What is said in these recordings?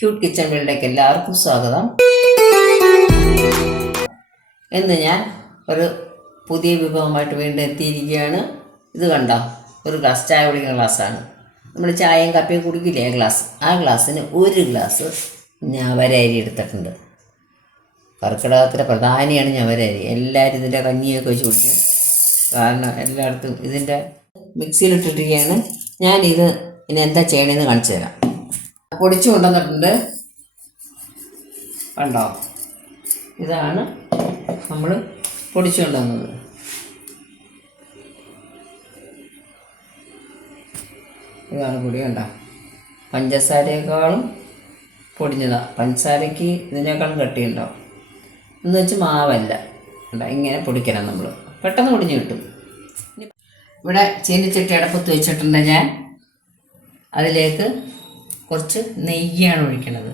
Cute kitchen വേൾഡിലേക്ക് എല്ലാവർക്കും സ്വാഗതം. എന്ന് ഞാൻ ഒരു പുതിയ വിഭവമായിട്ട് വീണ്ടും എത്തിയിരിക്കുകയാണ്. ഇത് കണ്ടോ? ഒരു ഗ്ലാസ് ചായ കുടിക്കുന്ന ഗ്ലാസ്സാണ് നമ്മൾ ചായയും കപ്പിയും കുടിക്കില്ലേ? ആ ഗ്ലാസ് ആ ഗ്ലാസ്സിന് ഒരു ഗ്ലാസ് ഞവരരി എടുത്തിട്ടുണ്ട്. കർക്കിടകത്തിലെ പ്രധാനിയാണ് ഞവരരി എല്ലാവരും ഇതിന്റെ കഞ്ഞിയൊക്കെ വെച്ച് കുടിക്കും. കാരണം എല്ലായിടത്തും ഇതിന്റെ മിക്സിയിലിട്ടിരിക്കുകയാണ്. ഞാനിത് ഇനി എന്താ ചെയ്യണമെന്ന് കാണിച്ചു തരാം. പൊടിച്ചു കൊണ്ടുവന്നിട്ടുണ്ട് കണ്ടോ? ഇതാണ് നമ്മൾ പൊടിച്ചു കൊണ്ടുവന്നത് ഇതാണ് പൊടി കണ്ട? പഞ്ചസാരയേക്കാളും പൊടിഞ്ഞതാണ് പഞ്ചസാരയ്ക്ക് ഇതിനേക്കാളും കട്ടിയുണ്ടാവും എന്ന് വെച്ച് മാവല്ല. കണ്ടോ? ഇങ്ങനെ പൊടിക്കണം നമ്മൾ പെട്ടെന്ന് പൊടിഞ്ഞ് കിട്ടും. ഇവിടെ ചീനിച്ചട്ടി അടപ്പത്ത് വെച്ചിട്ടുണ്ട് ഞാൻ. അതിലേക്ക് കുറച്ച് നെയ്യാണ് ഒഴിക്കണത്.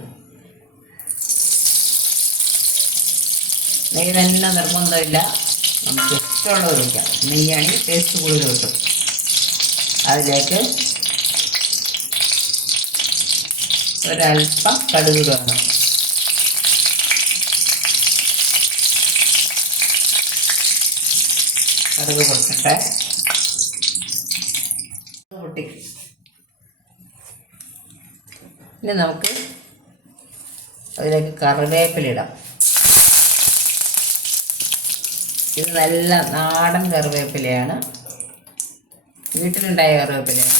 നെയ്യ് തന്നെ നിർബന്ധമില്ല. നമുക്ക് ഇഷ്ടമുള്ളത് ഒഴിക്കാം. നെയ്യാണെങ്കിൽ ടേസ്റ്റ് കൂടുതൽ കിട്ടും. അതിലേക്ക് ഒരല്പം കടുക് വേണം കടുക് പൊട്ടട്ടെ ഇനി നമുക്ക് അതിലേക്ക് കറിവേപ്പില ഇടാം. ഇത് നല്ല നാടൻ കറിവേപ്പിലയാണ്. വീട്ടിലുണ്ടായ കറിവേപ്പിലയാണ്.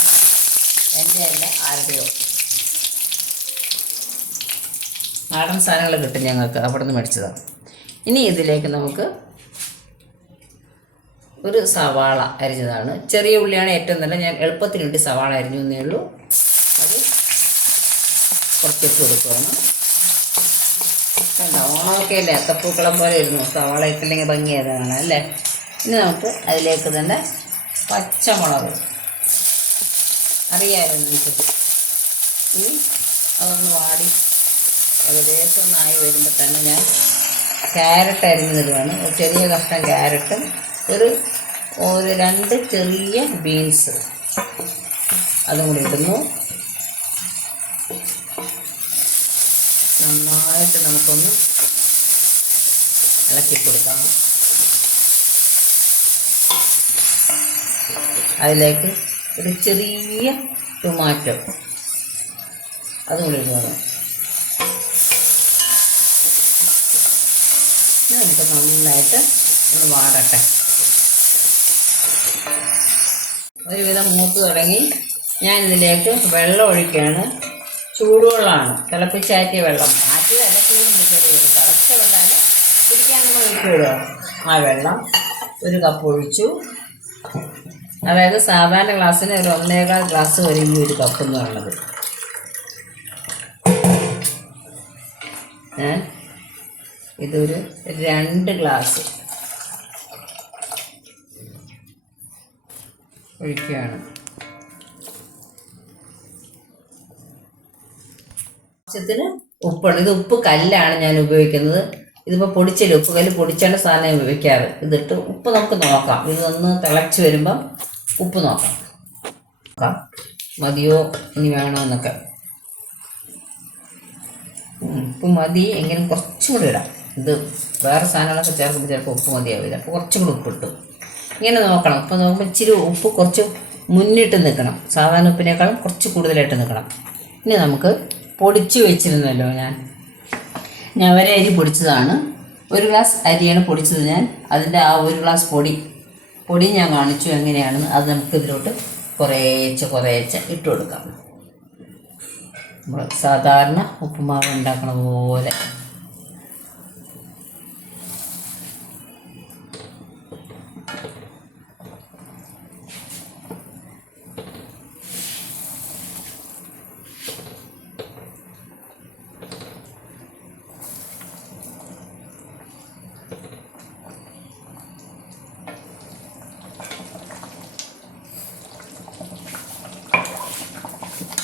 എന്റെ അല്ല ആരുടെയോ. നാടൻ സാധനങ്ങൾ കിട്ടും ഞങ്ങൾക്ക്. അവിടെ നിന്ന് മേടിച്ചതാണ്. ഇനി ഇതിലേക്ക് നമുക്ക് ഒരു സവാള അരിഞ്ഞതാണ്. ചെറിയ ഉള്ളിയാണ് ഏറ്റവും നല്ല ഞാൻ എളുപ്പത്തിന് വേണ്ടി സവാള അരിഞ്ഞു എന്നേ ഉള്ളൂ. അത് കുറച്ചിട്ട് കൊടുക്കുകയാണ് കണ്ടോ ഓണമൊക്കെ അല്ലേ അത്തപ്പൂക്കളം പോലെ ഇരുന്നു. സവാള ഇട്ടില്ലെങ്കിൽ ഭംഗിയായതാണ് അല്ലേ? ഇനി നമുക്ക് അതിലേക്ക് തന്നെ പച്ചമുളക്. അറിയാമായിരുന്നു എനിക്ക് ഇനി അതൊന്ന് വാടി ഏകദേശം ഒന്നായി വരുമ്പോൾ തന്നെ ഞാൻ ക്യാരറ്റ് അരിഞ്ഞിടുകയാണ് ഒരു ചെറിയ കഷ്ണം ക്യാരറ്റും ഒരു ഒരു രണ്ട് ചെറിയ ബീൻസ് അതും കൂടി ഇടുന്നു. നന്നായിട്ട് നമുക്കൊന്ന് ഇളക്കി കൊടുക്കാം. അതിലേക്ക് ഒരു ചെറിയ ടൊമാറ്റോ അതും കൂടി ഇടുകയാണ് നമുക്ക് നന്നായിട്ട് ഒന്ന് വാടട്ടെ. ഒരുവിധം മൂത്ത് തുടങ്ങി. ഞാനിതിലേക്ക് വെള്ളം ഒഴിക്കുകയാണ്. ചൂടുവെള്ളമാണ്. തിളപ്പിച്ചാറ്റിയ വെള്ളം. ചൂടുണ്ട് ചെറിയൊരു തിളച്ച വെള്ളമാണ് പിടിക്കാൻ നമ്മൾ ഒഴിക്കുമല്ലോ ആ വെള്ളം ഒരു കപ്പ് ഒഴിച്ചു. അതായത് സാധാരണ ഗ്ലാസ്സിന് ഒരു ഒന്നേകാൽ ഗ്ലാസ് വരെ ഈ ഒരു കപ്പ് എന്ന് പറയുന്നത്. ഇതൊരു രണ്ട് ഗ്ലാസ് ഒഴിക്കുകയാണ്. ആവശ്യത്തിന് ഉപ്പാണ് ഇത് ഉപ്പ് കല്ലാണ് ഞാൻ ഉപയോഗിക്കുന്നത്. ഇതിപ്പോൾ പൊടിച്ചില്ല ഉപ്പ് കല്ല് പൊടിച്ചാണ് സാധനം ഉപയോഗിക്കാറ്. ഇതിട്ട് ഉപ്പ് നമുക്ക് നോക്കാം. ഇതൊന്ന് തിളച്ച് വരുമ്പം ഉപ്പ് നോക്കാം. നോക്കാം. മതിയോ? ഇനി വേണോ എന്നൊക്കെ. ഉപ്പ് മതി. എങ്കിലും കുറച്ചും കൂടി ഇടാം. ഇത് വേറെ സാധനങ്ങളൊക്കെ ചേർക്കുമ്പോൾ ചിലപ്പോൾ ഉപ്പ് മതിയാവില്ല. അപ്പോൾ കുറച്ചും കൂടി ഉപ്പിട്ടു. ഇങ്ങനെ നോക്കണം. ഉപ്പ് നോക്കുമ്പോൾ ഇച്ചിരി ഉപ്പ് കുറച്ച് മുന്നിട്ട് നിൽക്കണം. സാധാരണ ഉപ്പിനേക്കാളും കുറച്ച് കൂടുതലായിട്ട് നിൽക്കണം. ഇനി നമുക്ക് പൊടിച്ച് വെച്ചിരുന്നല്ലോ ഞാൻ. ഞവര അരി പൊടിച്ചതാണ്. ഒരു ഗ്ലാസ് അരിയാണ് പൊടിച്ചത് ഞാൻ. അതിന്റെ ആ ഒരു ഗ്ലാസ് പൊടി പൊടി ഞാൻ കാണിച്ചു എങ്ങനെയാണെന്ന് അത് നമുക്ക് ഇതിലോട്ട് കുറേശ്ശെ കുറേശ്ശെ ഇട്ട് കൊടുക്കാം. നമ്മൾ സാധാരണ ഉപ്പുമാവ് ഉണ്ടാക്കണ പോലെ.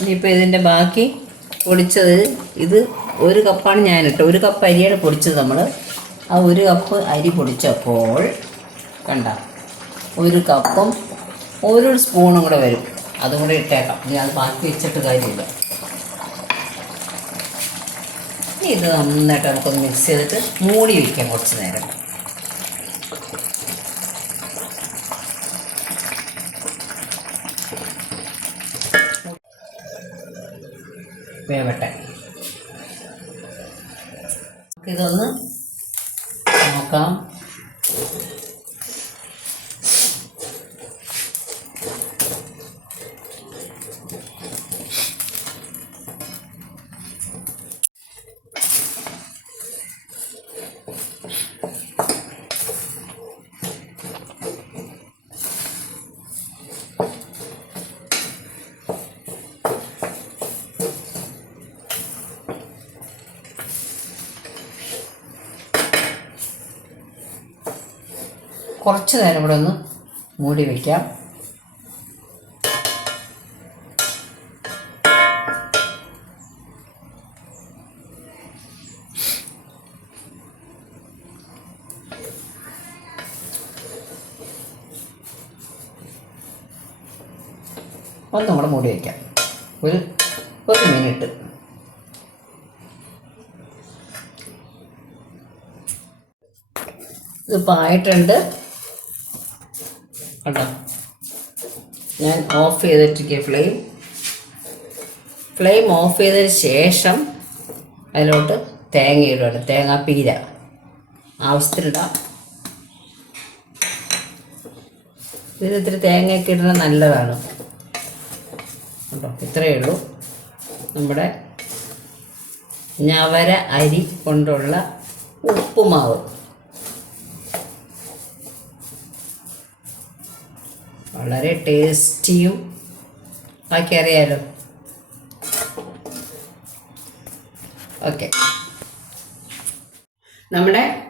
ഇനിയിപ്പോൾ ഇതിന്റെ ബാക്കി പൊടിച്ചത് ഇത് ഒരു കപ്പാണ് ഞാനിട്ട് ഒരു കപ്പ് അരിയാണ് പൊടിച്ചത് നമ്മൾ ആ ഒരു കപ്പ് അരി പൊടിച്ചപ്പോൾ കണ്ട ഒരു കപ്പും ഒരു സ്പൂണും കൂടെ വരും. അതും കൂടെ ഇട്ടേക്കാം. ഇനി അത് ബാക്കി വെച്ചിട്ട് കാര്യമില്ല. ഇത് നന്നായിട്ട് നമുക്കൊന്ന് മിക്സ് ചെയ്തിട്ട് മൂടി വയ്ക്കാം കുറച്ച് നേരം. വേവട്ടെ. നമുക്കിതൊന്ന് നോക്കാം. കുറച്ച് നേരം ഇവിടെ ഒന്ന് മൂടി വയ്ക്കാം ഒന്ന് നമ്മൾ മൂടി വയ്ക്കാം ഒരു ഒരു മിനിറ്റ്. ഇതിപ്പോൾ ആയിട്ടുണ്ട് കേട്ടോ ഞാൻ ഓഫ് ചെയ്തിട്ടിരിക്കുക ഫ്ലെയിം ഫ്ലെയിം ഓഫ് ചെയ്തതിന് ശേഷം അതിലോട്ട് തേങ്ങ ഇടുകയാണ് പീര. ആവശ്യത്തിനിടാം. ഇതിന് ഇത്തിരി തേങ്ങയൊക്കെ ഇടുന്നത് നല്ലതാണ്. കേട്ടോ ഇത്രയേ ഉള്ളൂ. നമ്മുടെ ഞവര അരി കൊണ്ടുള്ള ഉപ്പുമാവ്. വളരെ ടേസ്റ്റിയും ബാക്കി അറിയാലോ ഓക്കെ. നമ്മുടെ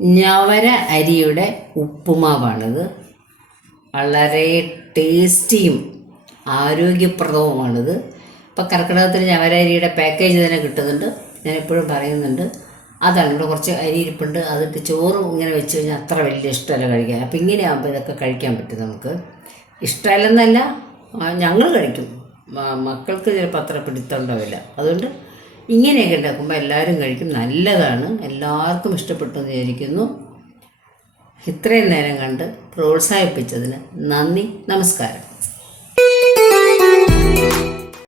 ഞവര അരിയുടെ ഉപ്പുമാവാണിത്. വളരെ ടേസ്റ്റിയും ആരോഗ്യപ്രദവുമാണിത്. ഇപ്പോൾ കർക്കിടകത്തിൽ ഞവര അരിയുടെ പാക്കേജ് തന്നെ കിട്ടുന്നുണ്ട്. ഞാൻ എപ്പോഴും പറയുന്നുണ്ട്. അതാണ് ഇവിടെ കുറച്ച് അരി ഇരിപ്പുണ്ട് അതിട്ട് ചോറ് ഇങ്ങനെ വെച്ച് കഴിഞ്ഞാൽ അത്ര വലിയ ഇഷ്ടമല്ല കഴിക്കാൻ. അപ്പം ഇങ്ങനെ ആകുമ്പോൾ ഇതൊക്കെ കഴിക്കാൻ പറ്റും നമുക്ക്. ഇഷ്ടമല്ലെന്നല്ല ഞങ്ങൾ കഴിക്കും. മക്കൾക്ക് ചിലപ്പോൾ അത്ര പിടുത്തമുണ്ടാവില്ല. അതുകൊണ്ട് ഇങ്ങനെയൊക്കെ ഉണ്ടാക്കുമ്പോൾ എല്ലാവരും കഴിക്കും. നല്ലതാണ്. എല്ലാവർക്കും ഇഷ്ടപ്പെട്ടു എന്ന് വിചാരിക്കുന്നു. ഇത്രയും നേരം കണ്ട് പ്രോത്സാഹിപ്പിച്ചതിന് നന്ദി. നമസ്കാരം.